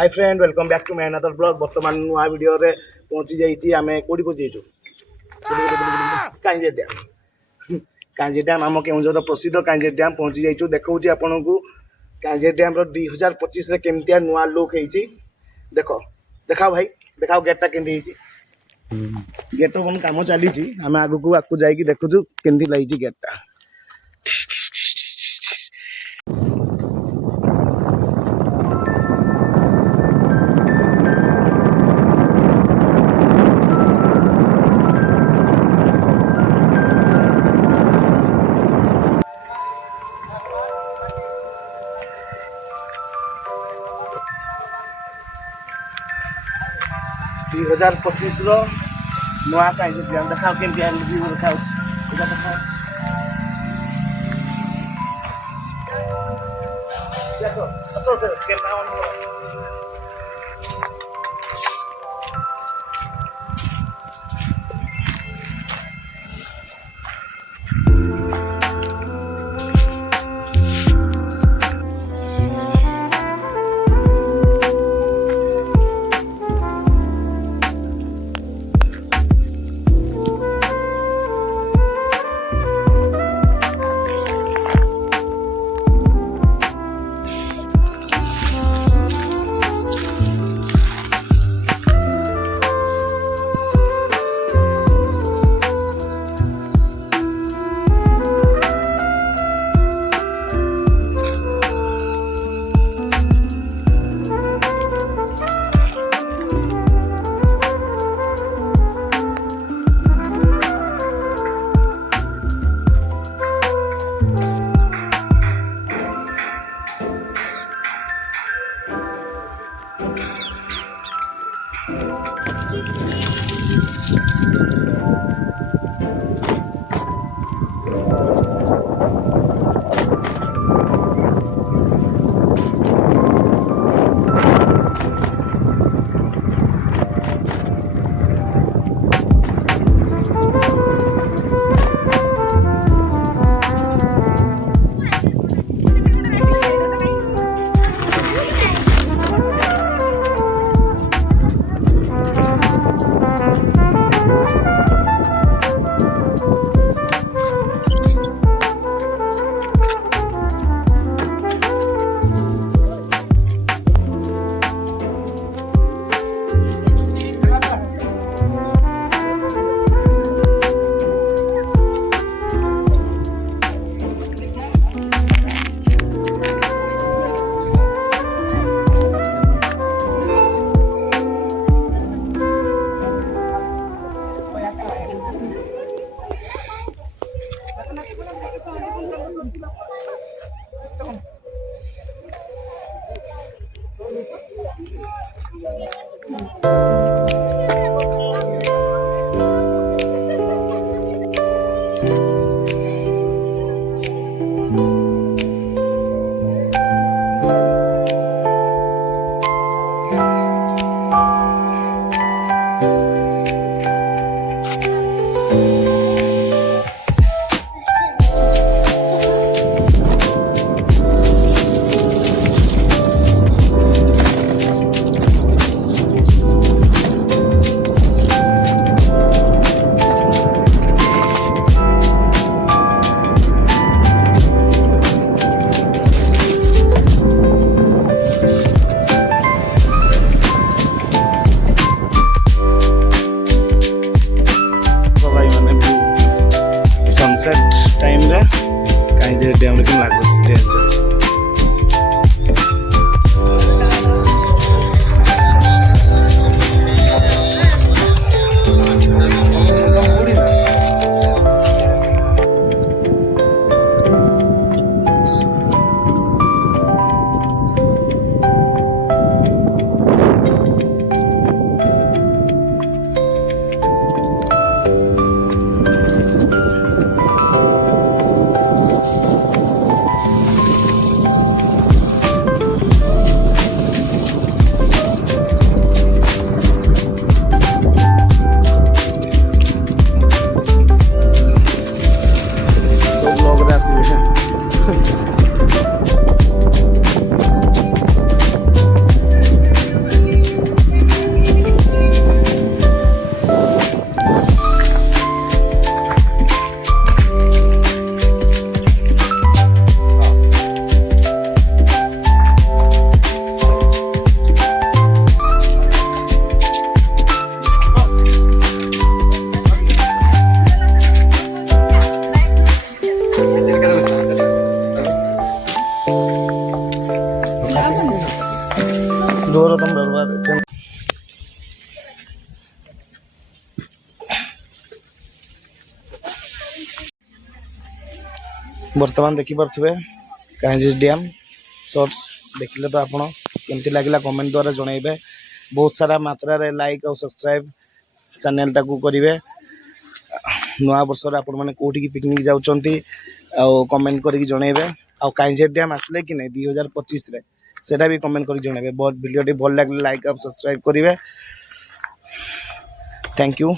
Hi friend welcome back to my another blog. बर्तमान नुआ video रे पहुंची जाइए आम कौटी पहुंची जाइए कांजी डैम। कांजी डैम आम केउझर प्रसिद्ध कांजी डैम पहुंची जाइए। देखा आपन को कांजी डैम 2025 केमतिया नुआ लुक है। देख देखाओ भाई देखाओ गेटा केमती गेट कौन कम चली आम आगू आकू जाकि देखु केमती लगी गेटा। 2025 नुआ कांजी डैम देखाओ केमती देखा देखो 7 टाइम रे कांजी डैम रे लागो दोर तुम बर्बाद से बर्तमान देखिपे कांजरी डैम शॉर्ट्स देखिले तो आप केमती लगे कमेंट द्वारा जनइबे बहुत सारा मात्रा रे लाइक और सब्सक्राइब चैनल टाकू करेंगे नुआ वर्ष आपण मैंने कौटी पिकनिक जाऊँगी कमेंट करके जनइबे आउ कांजरी डैम आसले कि नहीं 2025 रे सेटा भी कमेंट करके जनइबे बहुत वीडियो भल लगे लाइक और सब्सक्राइब करेंगे थैंक यू।